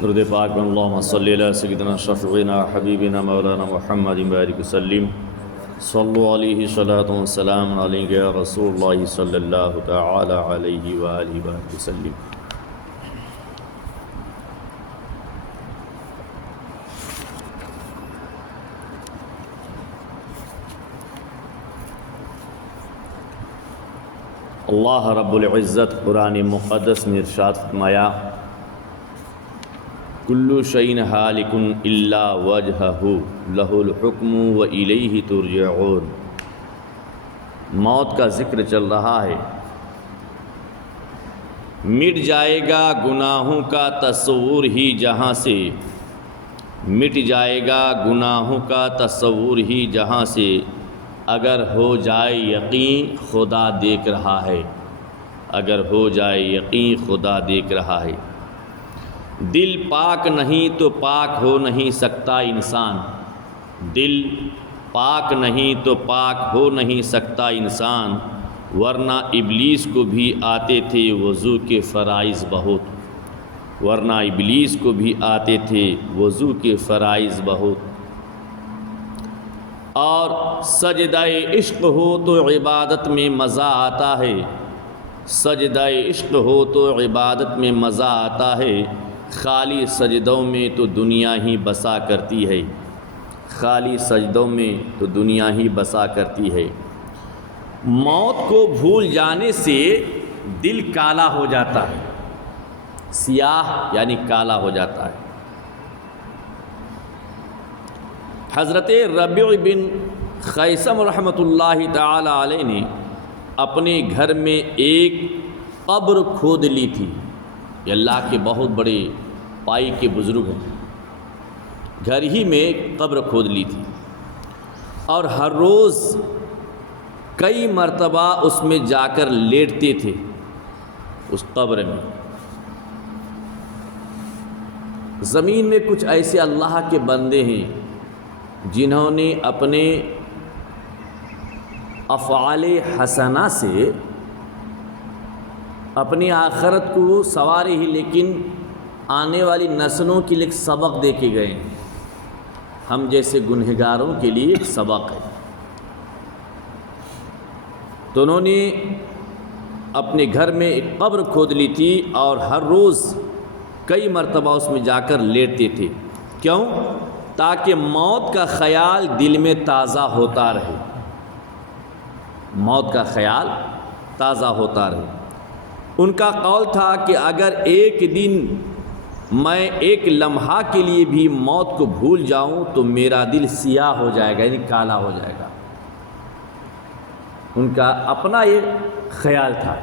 درود پاک اللہم صلی علی سیدنا شفیعنا حبیبنا مولانا محمد بارک وسلم صلو علیہ صلاۃ و سلام علیک یا رسول اللہ صلی اللہ تعالی علیہ وآلہ وسلم۔ اللہ رب العزت قرآن مقدس میں ارشاد فرمایا، کل شیء ہالک الا وجہہ لہ الحکم والیہ ترجعون۔ موت کا ذکر چل رہا ہے۔ مٹ جائے گا گناہوں کا تصور ہی جہاں سے، مٹ جائے گا گناہوں کا تصور ہی جہاں سے، اگر ہو جائے یقین خدا دیکھ رہا ہے، اگر ہو جائے یقین خدا دیکھ رہا ہے۔ دل پاک نہیں تو پاک ہو نہیں سکتا انسان، دل پاک نہیں تو پاک ہو نہیں سکتا انسان، ورنہ ابلیس کو بھی آتے تھے وضو کے فرائض بہت، ورنہ ابلیس کو بھی آتے تھے وضو کے فرائض بہت۔ اور سجدہ عشق ہو تو عبادت میں مزہ آتا ہے، سجدہ عشق ہو تو عبادت میں مزہ آتا ہے، خالی سجدوں میں تو دنیا ہی بسا کرتی ہے، خالی سجدوں میں تو دنیا ہی بسا کرتی ہے۔ موت کو بھول جانے سے دل کالا ہو جاتا ہے، سیاہ یعنی کالا ہو جاتا ہے۔ حضرت ربیع بن خیثم رحمۃ اللہ تعالی علیہ نے اپنے گھر میں ایک قبر کھود لی تھی۔ یہ اللہ کے بہت بڑے پائی کے بزرگ ہیں، گھر ہی میں قبر کھود لی تھی، اور ہر روز کئی مرتبہ اس میں جا کر لیٹتے تھے اس قبر میں۔ زمین میں کچھ ایسے اللہ کے بندے ہیں جنہوں نے اپنے افعال حسنہ سے اپنی آخرت کو سنوارے ہی، لیکن آنے والی نسلوں کے لیے ایک سبق دے کے گئے ہیں۔ ہم جیسے گنہگاروں کے لیے ایک سبق ہے۔ تو انہوں نے اپنے گھر میں ایک قبر کھود لی تھی اور ہر روز کئی مرتبہ اس میں جا کر لیٹتے تھے۔ کیوں؟ تاکہ موت کا خیال دل میں تازہ ہوتا رہے، موت کا خیال تازہ ہوتا رہے۔ ان کا قول تھا کہ اگر ایک دن میں ایک لمحہ کے لیے بھی موت کو بھول جاؤں تو میرا دل سیاہ ہو جائے گا، یعنی کالا ہو جائے گا۔ ان کا اپنا یہ خیال تھا۔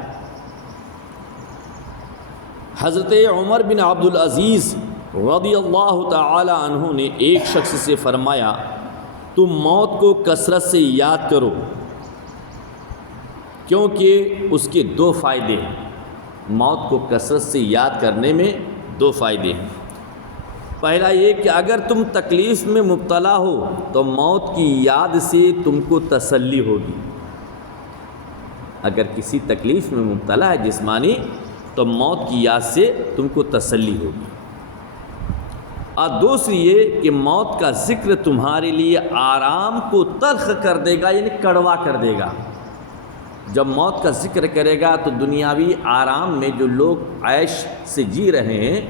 حضرت عمر بن عبد العزیز رضی اللہ تعالی عنہ نے ایک شخص سے فرمایا، تم موت کو کثرت سے یاد کرو، کیونکہ اس کے دو فائدے ہیں۔ موت کو کثرت سے یاد کرنے میں دو فائدے ہیں۔ پہلا یہ کہ اگر تم تکلیف میں مبتلا ہو تو موت کی یاد سے تم کو تسلی ہوگی۔ اگر کسی تکلیف میں مبتلا ہے جسمانی تو موت کی یاد سے تم کو تسلی ہوگی۔ اور دوسری یہ کہ موت کا ذکر تمہارے لیے آرام کو تلخ کر دے گا، یعنی کڑوا کر دے گا۔ جب موت کا ذکر کرے گا تو دنیاوی آرام میں جو لوگ عیش سے جی رہے ہیں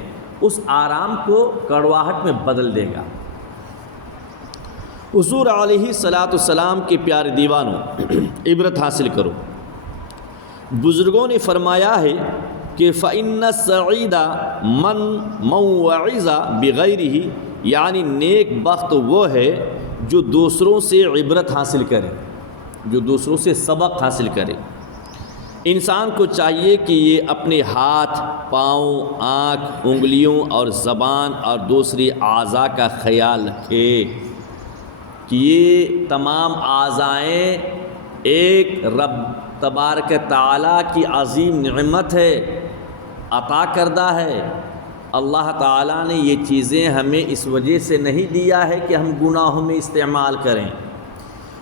اس آرام کو کڑواہٹ میں بدل دے گا۔ حضور علیہ الصلاۃ والسلام کے پیارے دیوانوں، عبرت حاصل کرو۔ بزرگوں نے فرمایا ہے کہ فَإِنَّ السَّعِيدَ مَنْ وَعِظَ بِغَيْرِهِ، یعنی نیک بخت وہ ہے جو دوسروں سے عبرت حاصل کرے، جو دوسروں سے سبق حاصل کرے۔ انسان کو چاہیے کہ یہ اپنے ہاتھ، پاؤں، آنکھ، انگلیوں اور زبان اور دوسری اعضاء کا خیال رکھے کہ یہ تمام اعضائیں ایک رب تبارک تعالیٰ کی عظیم نعمت ہے، عطا کردہ ہے۔ اللہ تعالیٰ نے یہ چیزیں ہمیں اس وجہ سے نہیں دیا ہے کہ ہم گناہوں میں استعمال کریں۔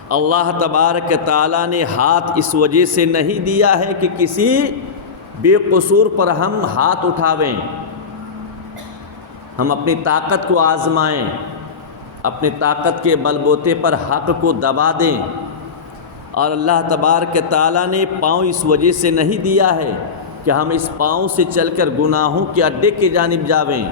اللہ تبارک تعالیٰ نے ہاتھ اس وجہ سے نہیں دیا ہے کہ کسی بے قصور پر ہم ہاتھ اٹھاویں۔ ہم اپنی طاقت کو آزمائیں، اپنی طاقت کے بل بوتے پر حق کو دبا دیں۔ اور اللہ تبارک تعالیٰ نے پاؤں اس وجہ سے نہیں دیا ہے کہ ہم اس پاؤں سے چل کر گناہوں کے اڈے کی جانب جاویں،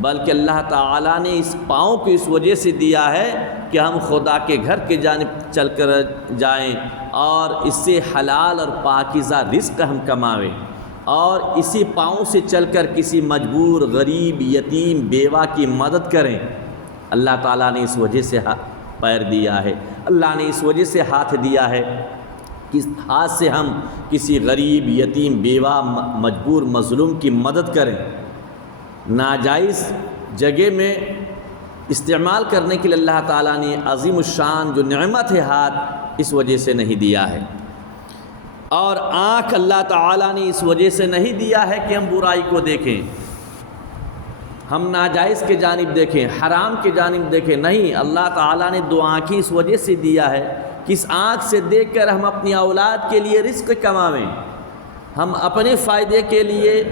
بلکہ اللہ تعالیٰ نے اس پاؤں کو اس وجہ سے دیا ہے کہ ہم خدا کے گھر کی جانب چل کر جائیں اور اس سے حلال اور پاکیزہ رزق ہم کماویں، اور اسی پاؤں سے چل کر کسی مجبور، غریب، یتیم، بیوہ کی مدد کریں۔ اللہ تعالیٰ نے اس وجہ سے پیر دیا ہے، اللہ نے اس وجہ سے ہاتھ دیا ہے کہ اس ہاتھ سے ہم کسی غریب، یتیم، بیوہ، مجبور، مظلوم کی مدد کریں۔ ناجائز جگہ میں استعمال کرنے کے لیے اللہ تعالیٰ نے عظیم الشان جو نعمت ہے ہاتھ، اس وجہ سے نہیں دیا ہے۔ اور آنکھ اللہ تعالیٰ نے اس وجہ سے نہیں دیا ہے کہ ہم برائی کو دیکھیں، ہم ناجائز کے جانب دیکھیں، حرام کے جانب دیکھیں، نہیں، اللہ تعالیٰ نے دو آنکھیں اس وجہ سے دیا ہے کہ اس آنکھ سے دیکھ کر ہم اپنی اولاد کے لیے رزق کماویں، ہم اپنے فائدے کے لیے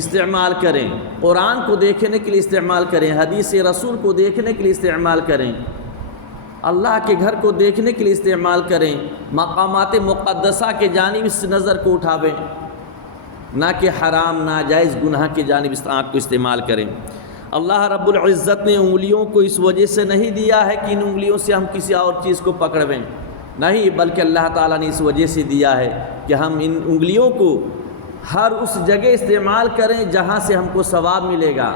استعمال کریں، قرآن کو دیکھنے کے لیے استعمال کریں، حدیث رسول کو دیکھنے کے لیے استعمال کریں، اللہ کے گھر کو دیکھنے کے لیے استعمال کریں، مقامات مقدسہ کے جانب اس نظر کو اٹھاویں، نہ کہ حرام ناجائز گناہ کے جانب اس آنکھ کو استعمال کریں۔ اللہ رب العزت نے انگلیوں کو اس وجہ سے نہیں دیا ہے کہ ان انگلیوں سے ہم کسی اور چیز کو پکڑویں، نہیں، بلکہ اللہ تعالیٰ نے اس وجہ سے دیا ہے کہ ہم ان انگلیوں کو ہر اس جگہ استعمال کریں جہاں سے ہم کو ثواب ملے گا۔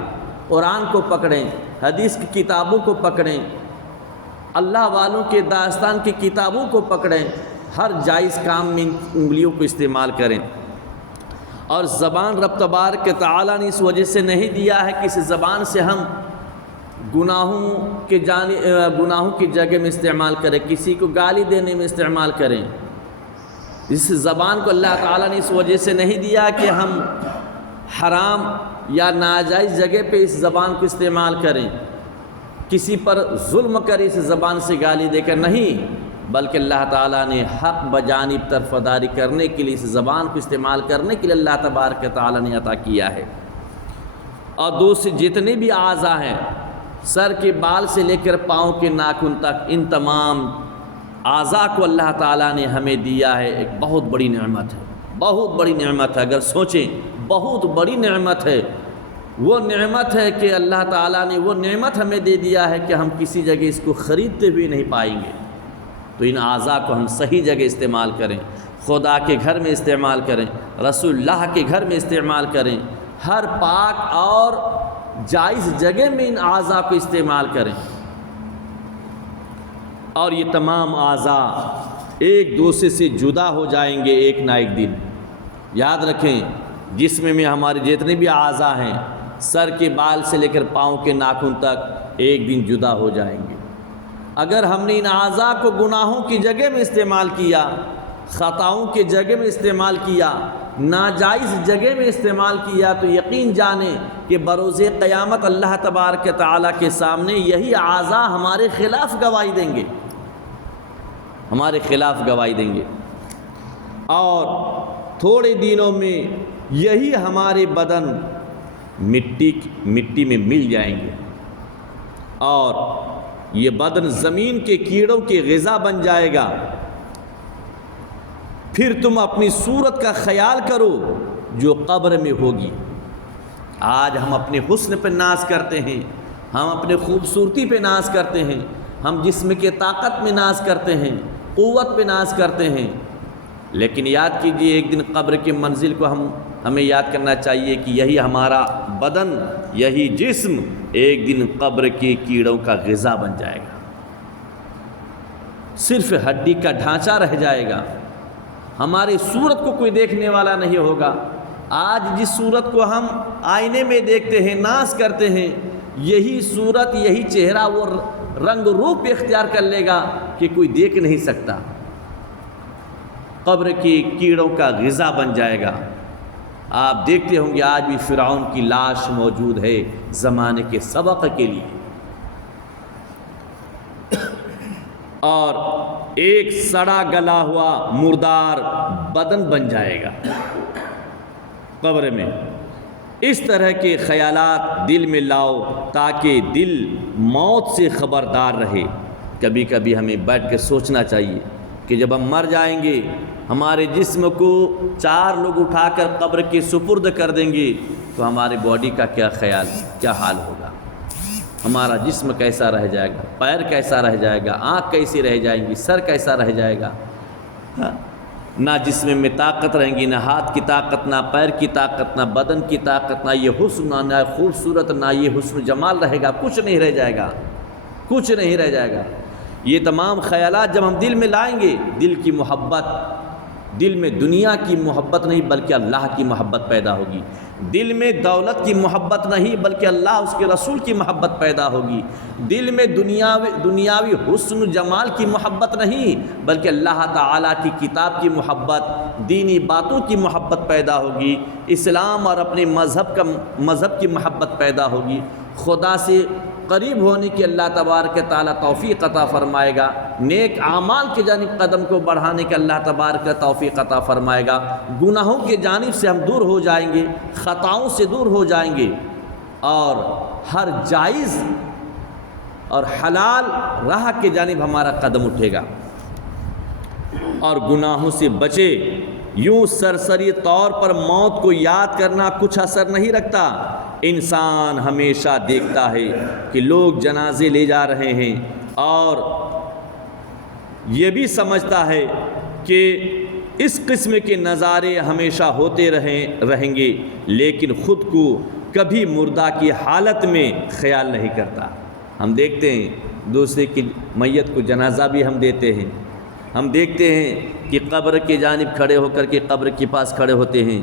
قرآن کو پکڑیں، حدیث کی کتابوں کو پکڑیں، اللہ والوں کے داستان کی کتابوں کو پکڑیں، ہر جائز کام میں ان انگلیوں کو استعمال کریں۔ اور زبان رب تبارک تعالیٰ نے اس وجہ سے نہیں دیا ہے کہ اس زبان سے ہم گناہوں کی جگہ میں استعمال کریں، کسی کو گالی دینے میں استعمال کریں۔ اس زبان کو اللہ تعالیٰ نے اس وجہ سے نہیں دیا کہ ہم حرام یا ناجائز جگہ پہ اس زبان کو استعمال کریں، کسی پر ظلم کر اس زبان سے گالی دے کر، نہیں، بلکہ اللہ تعالیٰ نے حق بجانب طرفداری کرنے کے لیے اس زبان کو استعمال کرنے کے لیے اللہ تبارک تعالیٰ نے عطا کیا ہے۔ اور دوسرے جتنے بھی اعضاء ہیں، سر کے بال سے لے کر پاؤں کے ناخن تک، ان تمام اعضاء کو اللہ تعالیٰ نے ہمیں دیا ہے، ایک بہت بڑی نعمت ہے، بہت بڑی نعمت ہے۔ اگر سوچیں، بہت بڑی نعمت ہے، وہ نعمت ہے کہ اللہ تعالیٰ نے وہ نعمت ہمیں دے دیا ہے کہ ہم کسی جگہ اس کو خریدتے ہوئے نہیں پائیں گے۔ تو ان اعضاء کو ہم صحیح جگہ استعمال کریں، خدا کے گھر میں استعمال کریں، رسول اللہ کے گھر میں استعمال کریں، ہر پاک اور جائز جگہ میں ان اعضاء کو استعمال کریں۔ اور یہ تمام اعضاء ایک دوسرے سے جدا ہو جائیں گے ایک نہ ایک دن۔ یاد رکھیں، جسم میں ہمارے جتنے بھی اعضاء ہیں، سر کے بال سے لے کر پاؤں کے ناخن تک ایک دن جدا ہو جائیں گے۔ اگر ہم نے ان اعضاء کو گناہوں کی جگہ میں استعمال کیا، خطاؤں کی جگہ میں استعمال کیا، ناجائز جگہ میں استعمال کیا، تو یقین جانیں کہ بروز قیامت اللہ تبارک تعالیٰ کے سامنے یہی اعضاء ہمارے خلاف گواہی دیں گے، ہمارے خلاف گواہی دیں گے۔ اور تھوڑے دنوں میں یہی ہمارے بدن مٹی میں مل جائیں گے، اور یہ بدن زمین کے کیڑوں کی غذا بن جائے گا۔ پھر تم اپنی صورت کا خیال کرو جو قبر میں ہوگی۔ آج ہم اپنے حسن پہ ناز کرتے ہیں، ہم اپنے خوبصورتی پہ ناز کرتے ہیں، ہم جسم کی طاقت میں ناز کرتے ہیں، قوت پہ ناز کرتے ہیں، لیکن یاد کیجئے ایک دن قبر کی منزل کو ہمیں یاد کرنا چاہیے کہ یہی ہمارا بدن، یہی جسم ایک دن قبر کے کیڑوں کا غذا بن جائے گا، صرف ہڈی کا ڈھانچہ رہ جائے گا، ہماری صورت کو کوئی دیکھنے والا نہیں ہوگا۔ آج جس صورت کو ہم آئینے میں دیکھتے ہیں، ناز کرتے ہیں، یہی صورت، یہی چہرہ وہ رنگ روپ اختیار کر لے گا کہ کوئی دیکھ نہیں سکتا، قبر کے کیڑوں کا غذا بن جائے گا۔ آپ دیکھتے ہوں گے آج بھی فرعون کی لاش موجود ہے زمانے کے سبق کے لیے، اور ایک سڑا گلا ہوا مردار بدن بن جائے گا قبر میں۔ اس طرح کے خیالات دل میں لاؤ تاکہ دل موت سے خبردار رہے۔ کبھی کبھی ہمیں بیٹھ کے سوچنا چاہیے کہ جب ہم مر جائیں گے ہمارے جسم کو 4 لوگ اٹھا کر قبر کے سپرد کر دیں گے تو ہمارے باڈی کا کیا حال ہوگا، ہمارا جسم کیسا رہ جائے گا، پیر کیسا رہ جائے گا، آنکھ کیسی رہ جائیں گی، سر کیسا رہ جائے گا۔ نہ جسم میں طاقت رہیں گی، نہ ہاتھ کی طاقت، نہ پیر کی طاقت، نہ بدن کی طاقت، نہ یہ حسن، نہ خوبصورت، نہ یہ حسن جمال رہے گا، کچھ نہیں رہ جائے گا، کچھ نہیں رہ جائے گا۔ یہ تمام خیالات جب ہم دل میں لائیں گے، دل کی محبت، دل میں دنیا کی محبت نہیں بلکہ اللہ کی محبت پیدا ہوگی، دل میں دولت کی محبت نہیں بلکہ اللہ اس کے رسول کی محبت پیدا ہوگی، دل میں دنیاوی حسن جمال کی محبت نہیں بلکہ اللہ تعالیٰ کی کتاب کی محبت، دینی باتوں کی محبت پیدا ہوگی، اسلام اور اپنے مذہب کی محبت پیدا ہوگی، خدا سے قریب ہونے کی اللہ تبارک تعالیٰ توفیق عطا فرمائے گا، نیک اعمال کی جانب قدم کو بڑھانے کے اللہ تبارک توفیق عطا فرمائے گا، گناہوں کی جانب سے ہم دور ہو جائیں گے، خطاؤں سے دور ہو جائیں گے، اور ہر جائز اور حلال راہ کی جانب ہمارا قدم اٹھے گا، اور گناہوں سے بچے۔ یوں سرسری طور پر موت کو یاد کرنا کچھ اثر نہیں رکھتا۔ انسان ہمیشہ دیکھتا ہے کہ لوگ جنازے لے جا رہے ہیں اور یہ بھی سمجھتا ہے کہ اس قسم کے نظارے ہمیشہ ہوتے رہیں گے، لیکن خود کو کبھی مردہ کی حالت میں خیال نہیں کرتا۔ ہم دیکھتے ہیں دوسرے کی میت کو جنازہ بھی ہم دیتے ہیں، ہم دیکھتے ہیں کہ قبر کی جانب کھڑے ہو کر کے قبر کے پاس کھڑے ہوتے ہیں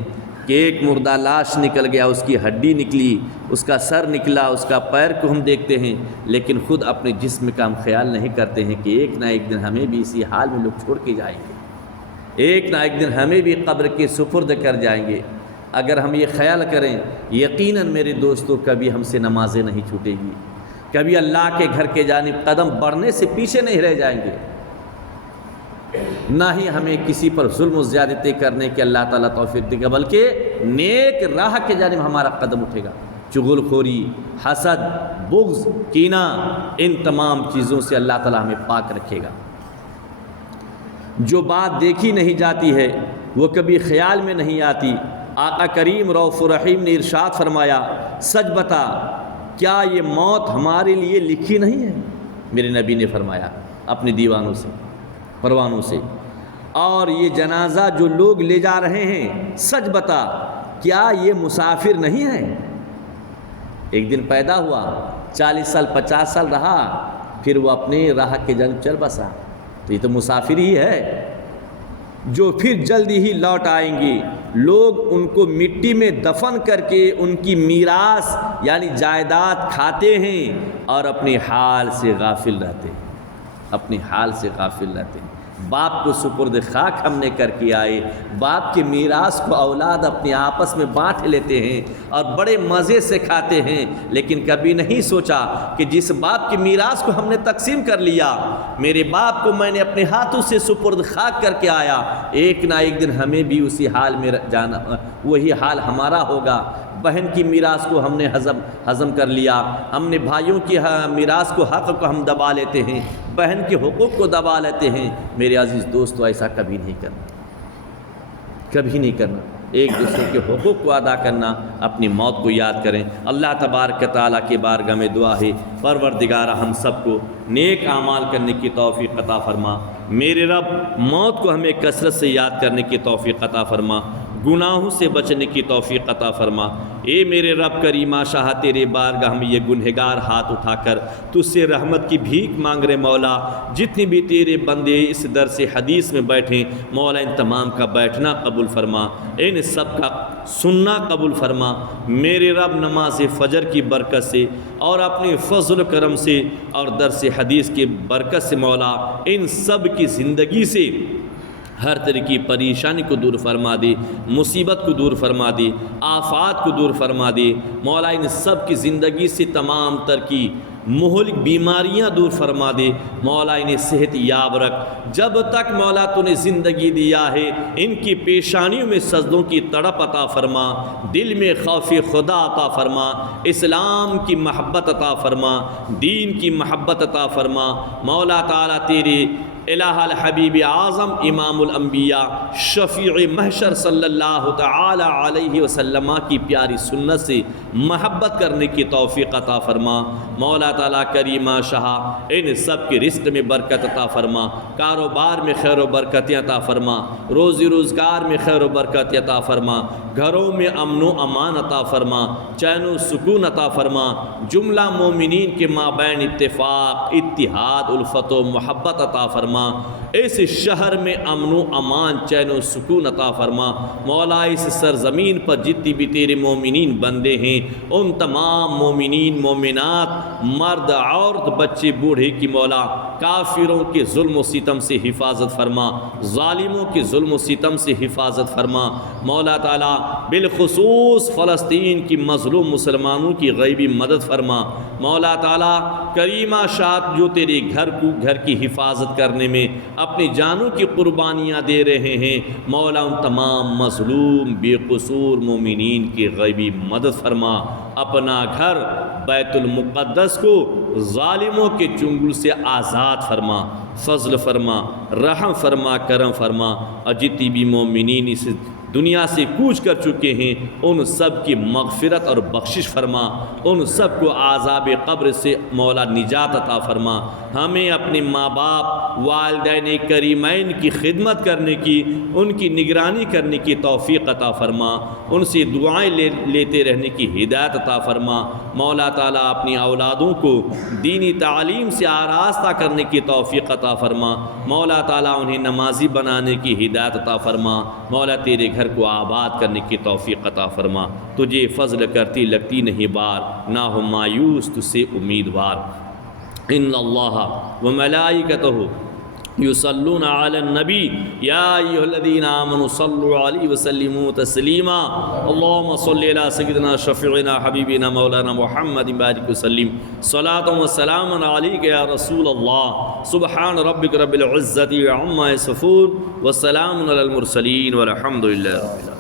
کہ ایک مردہ لاش نکل گیا، اس کی ہڈی نکلی، اس کا سر نکلا، اس کا پیر کو ہم دیکھتے ہیں، لیکن خود اپنے جسم کا ہم خیال نہیں کرتے ہیں کہ ایک نہ ایک دن ہمیں بھی اسی حال میں لوگ چھوڑ کے جائیں گے، ایک نہ ایک دن ہمیں بھی قبر کے سپرد کر جائیں گے۔ اگر ہم یہ خیال کریں، یقیناً میرے دوستو کبھی ہم سے نمازیں نہیں چھوٹے گی، کبھی اللہ کے گھر کے جانب قدم بڑھنے سے پیچھے نہیں رہ جائیں گے، نہ ہی ہمیں کسی پر ظلم و زیادتی کرنے کے اللہ تعالیٰ توفیق دے گا، بلکہ نیک راہ کے جانب ہمارا قدم اٹھے گا۔ چغل خوری، حسد، بغض، کینہ، ان تمام چیزوں سے اللہ تعالیٰ ہمیں پاک رکھے گا۔ جو بات دیکھی نہیں جاتی ہے وہ کبھی خیال میں نہیں آتی۔ آقا کریم رؤوف الرحیم نے ارشاد فرمایا، سچ بتا کیا یہ موت ہمارے لیے لکھی نہیں ہے؟ میرے نبی نے فرمایا اپنے دیوانوں سے، پروانوں سے، اور یہ جنازہ جو لوگ لے جا رہے ہیں، سچ بتا کیا یہ مسافر نہیں ہے؟ ایک دن پیدا ہوا، 40 سال 50 سال رہا، پھر وہ اپنے راہ کے جانب چل بسا، تو یہ تو مسافر ہی ہے جو پھر جلدی ہی لوٹ آئیں گے۔ لوگ ان کو مٹی میں دفن کر کے ان کی میراث یعنی جائیداد کھاتے ہیں اور اپنے حال سے غافل رہتے ہیں، اپنے حال سے غافل رہتے ہیں۔ باپ کو سپرد خاک ہم نے کر کے آئے، باپ کے میراث کو اولاد اپنے آپس میں بانٹ لیتے ہیں اور بڑے مزے سے کھاتے ہیں، لیکن کبھی نہیں سوچا کہ جس باپ کے میراث کو ہم نے تقسیم کر لیا، میرے باپ کو میں نے اپنے ہاتھوں سے سپرد خاک کر کے آیا، ایک نہ ایک دن ہمیں بھی اسی حال میں جانا، وہی حال ہمارا ہوگا۔ بہن کی میراث کو ہم نے ہضم کر لیا، ہم نے بھائیوں کی میراث کو، حق کو ہم دبا لیتے ہیں، بہن کے حقوق کو دبا لیتے ہیں۔ میرے عزیز دوستو ایسا کبھی نہیں کرنا، کبھی نہیں کرنا۔ ایک دوسرے کے حقوق کو ادا کرنا، اپنی موت کو یاد کریں۔ اللہ تبارک تعالیٰ کے بارگاہ میں دعا ہے، پروردگارہ ہم سب کو نیک اعمال کرنے کی توفیق عطا فرما۔ میرے رب موت کو ہمیں کثرت سے یاد کرنے کی توفیق عطا فرما، گناہوں سے بچنے کی توفیق عطا فرما۔ اے میرے رب کریمہ شاہ، تیرے بارگاہ میں یہ گنہگار ہاتھ اٹھا کر تجھ سے رحمت کی بھیک مانگ رہے مولا، جتنی بھی تیرے بندے اس درس حدیث میں بیٹھیں مولا، ان تمام کا بیٹھنا قبول فرما، ان سب کا سننا قبول فرما۔ میرے رب نماز فجر کی برکت سے اور اپنے فضل و کرم سے اور درس حدیث کی برکت سے مولا، ان سب کی زندگی سے ہر طرح کی پریشانی کو دور فرما دے، مصیبت کو دور فرما دے، آفات کو دور فرما دے مولا، ان سب کی زندگی سے تمام تر کی مہلک بیماریاں دور فرما دے مولا، انہیں صحت یاب رکھ، جب تک مولا تو نے زندگی دیا ہے ان کی پیشانیوں میں سجدوں کی تڑپ عطا فرما، دل میں خوف خدا عطا فرما، اسلام کی محبت عطا فرما، دین کی محبت عطا فرما مولا تعالیٰ، تیرے الہ الحبیب اعظم امام الانبیاء شفیع محشر صلی اللہ تعالی علیہ وسلم کی پیاری سنت سے محبت کرنے کی توفیق عطا فرما مولا تعالیٰ، کریمہ شاہ ان سب کے رزق میں برکت عطا فرما، کاروبار میں خیر و برکت عطا فرما، روزی روزگار میں خیر و برکت عطا فرما، گھروں میں امن و امان عطا فرما، چین و سکون عطا فرما، جملہ مومنین کے مابین اتفاق، اتحاد، الفت و محبت عطا فرما، اس شہر میں امن و امان، چین و سکون عطا فرما مولا، اس سرزمین پر جتنی بھی تیرے مومنین بندے ہیں ان تمام مومنین مومنات، مرد عورت بچے بوڑھے کی مولا کافروں کے ظلم و ستم سے حفاظت فرما، ظالموں کے ظلم و ستم سے حفاظت فرما مولا تعالیٰ، بالخصوص فلسطین کی مظلوم مسلمانوں کی غیبی مدد فرما مولا تعالیٰ، کریمہ شاد جو تیرے گھر کی حفاظت کرنے میں اپنی جانوں کی قربانیاں دے رہے ہیں مولا، ان تمام مظلوم بے قصور مومنین کی غیبی مدد فرما، اپنا گھر بیت المقدس کو ظالموں کے چنگل سے آزاد فرما، فضل فرما، رحم فرما، کرم فرما، اور جتنی بھی مومنین اس دنیا سے کوچ کر چکے ہیں ان سب کی مغفرت اور بخشش فرما، ان سب کو عذاب قبر سے مولا نجات عطا فرما، ہمیں اپنے ماں باپ والدین کریمین کی خدمت کرنے کی، ان کی نگرانی کرنے کی توفیق عطا فرما، ان سے دعائیں لیتے رہنے کی ہدایت عطا فرما مولا تعالیٰ، اپنی اولادوں کو دینی تعلیم سے آراستہ کرنے کی توفیق عطا فرما مولا تعالیٰ، انہیں نمازی بنانے کی ہدایت عطا فرما مولا، تیرے گھر کو آباد کرنے کی توفیق عطا فرما، تجھے فضل کرتی لگتی نہیں بار، نہ ہو مایوس تجھ سے امیدوار، ان اللہ وملائکتہ یصلون علی النبی یا ایھا الذین آمنوا صلوا علیہ وسلموا تسلیما، اللہم صلی علی سیدنا شفیعنا حبیبنا مولانا محمد بارک وسلم، صلاۃ و سلام علیک یا رسول اللہ، سبحان ربک رب العزۃ عما یصفون، وسلام علی المرسلین والحمد للہ رب العالمین۔